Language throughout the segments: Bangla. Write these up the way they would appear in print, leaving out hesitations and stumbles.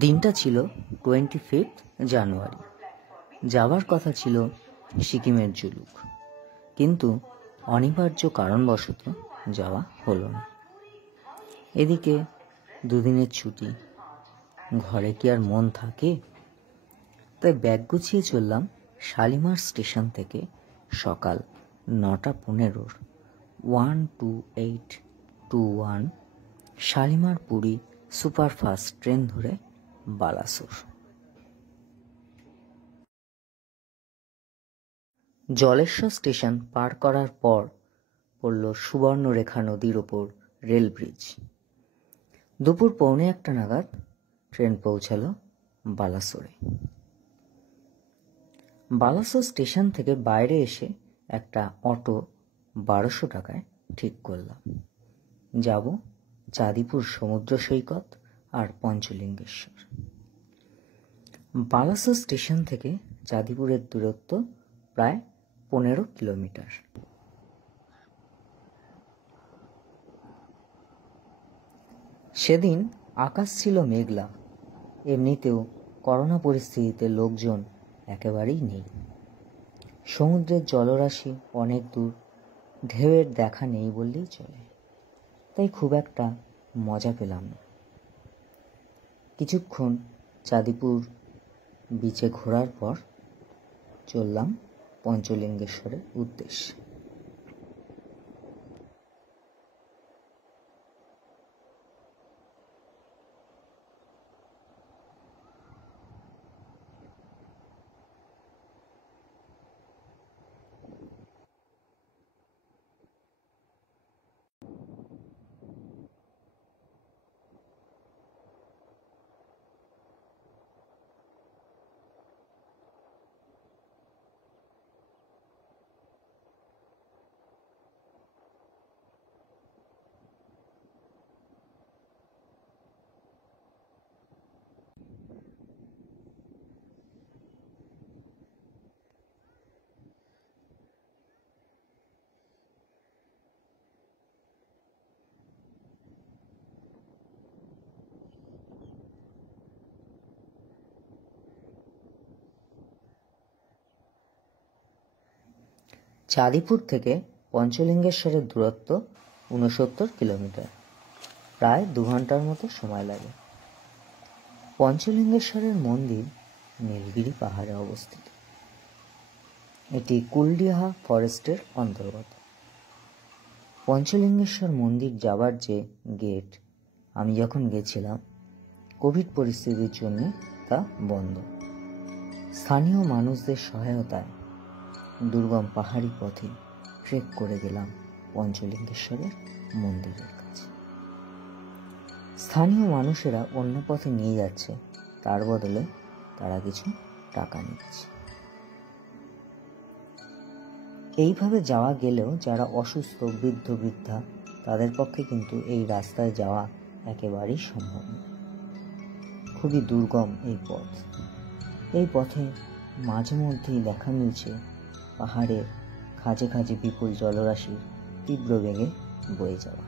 দিনটা ছিল 25 জানুয়ারি। যাওয়ার কথা ছিল সিকিমের জুলুক, কিন্তু অনিবার্য কারণবশত যাওয়া হলো না। এদিকে দুদিনের ছুটি, ঘরে কি আর মন থাকে? তাই ব্যাগ গুছিয়ে চললাম শালিমার স্টেশন থেকে সকাল 9:15 12821 শালিমার পুরী সুপারফাস্ট ট্রেন ধরে বালাসোর। জলেশ্বর স্টেশন পার করার পর পড়ল সুবর্ণরেখা নদীর ওপর রেল ব্রিজ। দুপুর 1:45 নাগাদ ট্রেন পৌঁছালো বালাসোরে। বালাসোর স্টেশন থেকে বাইরে এসে একটা অটো 1200 টাকায় ঠিক করলাম। যাব চাঁদিপুর সমুদ্র সৈকত আর পঞ্চলিঙ্গেশ্বর। বালাসোর স্টেশন থেকে চাঁদিপুরের দূরত্ব প্রায় 15 কিলোমিটার। সেদিন আকাশ ছিল মেঘলা। এমনিতেও করোনা পরিস্থিতিতে লোকজন একেবারেই নেই। সমুদ্রের জলরাশি অনেক দূর, ঢেউয়ের দেখা নেই বললেই চলে। তাই খুব একটা মজা পেলাম না। কিছুক্ষণ চাঁদিপুর বিচে ঘোরার পর চললাম পঞ্চলিঙ্গেশ্বরের উদ্দেশ্যে। চাঁদিপুর থেকে পঞ্চলিঙ্গেশ্বরের দূরত্ব 69 কিলোমিটার, প্রায় 2 ঘন্টার মতো সময় লাগে। পঞ্চলিঙ্গেশ্বরের মন্দির নীলগিরি পাহাড়ে অবস্থিত। এটি কুলডিহা ফরেস্টের অন্তর্গত। পঞ্চলিঙ্গেশ্বর মন্দির যাবার যে গেট, আমি যখন গেছিলাম কোভিড পরিস্থিতির জন্য তা বন্ধ। স্থানীয় মানুষদের সহায়তায় দুর্গম পাহাড়ি পথে ট্রেক করে গেলাম পঞ্চলিঙ্গেশ্বরের মন্দিরের কাছে। স্থানীয় মানুষেরা অন্য পথে নিয়ে যাচ্ছে, তার বদলে তারা কিছু টাকা নিচ্ছে। এইভাবে যাওয়া গেলেও যারা অসুস্থ, বৃদ্ধ বৃদ্ধা, তাদের পক্ষে কিন্তু এই রাস্তায় যাওয়া একেবারেই সম্ভব নয়। খুবই দুর্গম এই পথ। এই পথে মাঝে মধ্যেই দেখা মিলছে পাহাড়ের খাঁজে খাঁজে বিপুল জলরাশির তীব্র বেগে বয়ে যাওয়া।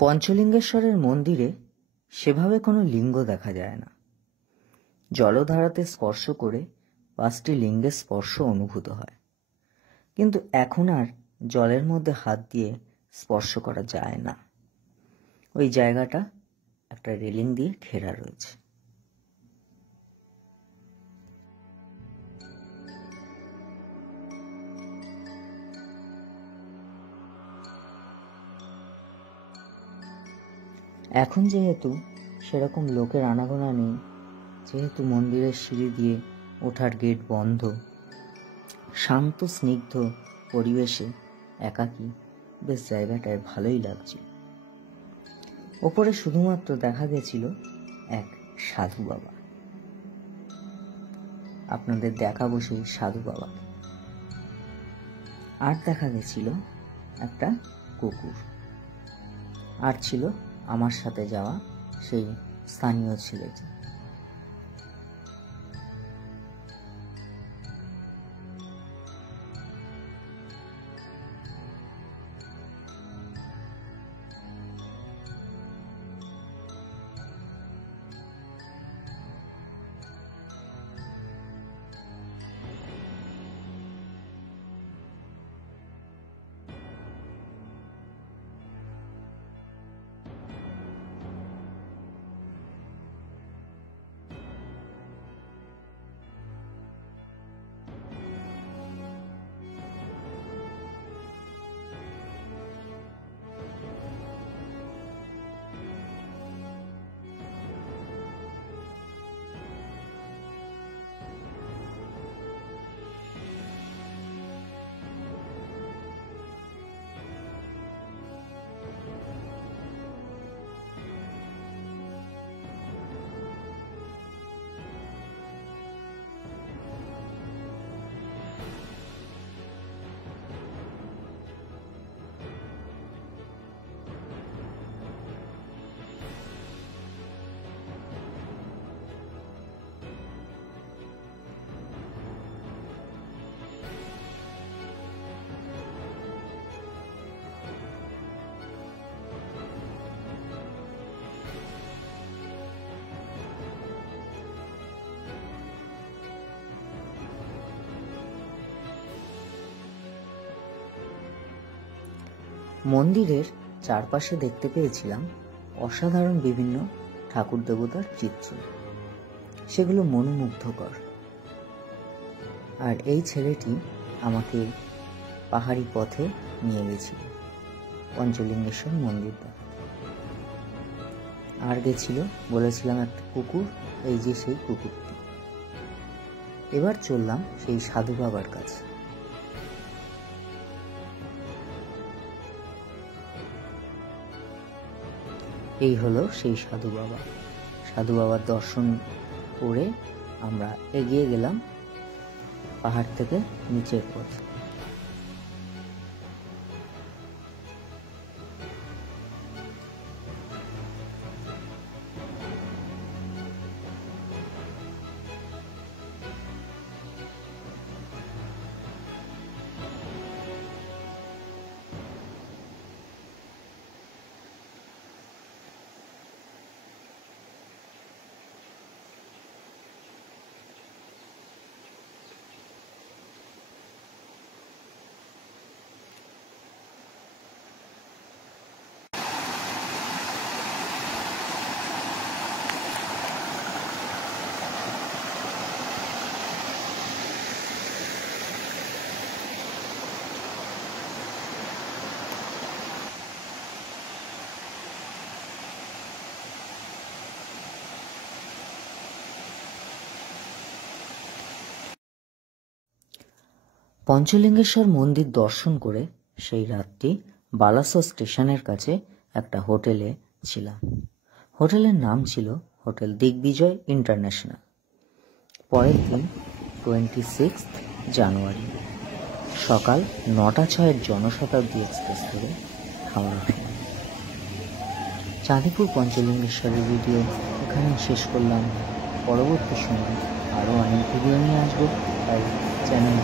পঞ্চলিঙ্গেশ্বরের মন্দিরে সেভাবে কোনো লিঙ্গ দেখা যায় না। জলধারাতে স্পর্শ করে 5টি লিঙ্গের স্পর্শ অনুভূত হয়, কিন্তু এখন আর জলের মধ্যে হাত দিয়ে স্পর্শ করা যায় না। ওই জায়গাটা একটা রেলিং দিয়ে ঘেরা রয়েছে। এখন যেহেতু সেরকম লোকের আনাগোনা নেই, যেহেতু মন্দিরের সিঁড়ি দিয়ে ওঠার গেট বন্ধ, শান্ত স্নিগ্ধ পরিবেশে একাকী বেশ জায়গাটায় ভালোই লাগছে। ওপরে শুধুমাত্র দেখা গেছিল এক সাধু বাবা। আপনাদের দেখাবো সেই সাধু বাবাকে। আর দেখা গেছিল একটা কুকুর, আর ছিল আমার সাথে যাওয়া সেই স্থানীয় ছেলেটি। মন্দিরের চারপাশে দেখতে পেয়েছিলাম অসাধারণ বিভিন্ন ঠাকুর দেবতার চিত্র, সেগুলো মনোমুগ্ধকর। আর এই ছেলেটি আমাকে পাহাড়ি পথে নিয়ে গেছিল পঞ্চলিঙ্গেশ্বর মন্দির দেখাতে। আর গেছিল, বলেছিলাম একটা কুকুর, এই যে সেই কুকুরটি। এবার চললাম সেই সাধু বাবার কাছে। এই হলো সেই সাধু বাবা। সাধু বাবার দর্শন করে আমরা এগিয়ে গেলাম পাহাড় থেকে নিচের পথে। পঞ্চলিঙ্গেশ্বর মন্দির দর্শন করে সেই রাতটি বালাসোর স্টেশনের কাছে একটা হোটেলে ছিলাম। হোটেলের নাম ছিল হোটেল দিগ্বিজয় ইন্টারন্যাশনাল। পরের দিন 26 জানুয়ারি সকাল 9:06 জনশতাব্দী এক্সপ্রেস ধরে হাওড়া ফিরি। চাঁদিপুর পঞ্চলিঙ্গেশ্বরের ভিডিও এখানে শেষ করলাম। পরবর্তী সময় আরও অনেক ভিডিও নিয়ে আসবো, তাই চ্যানেল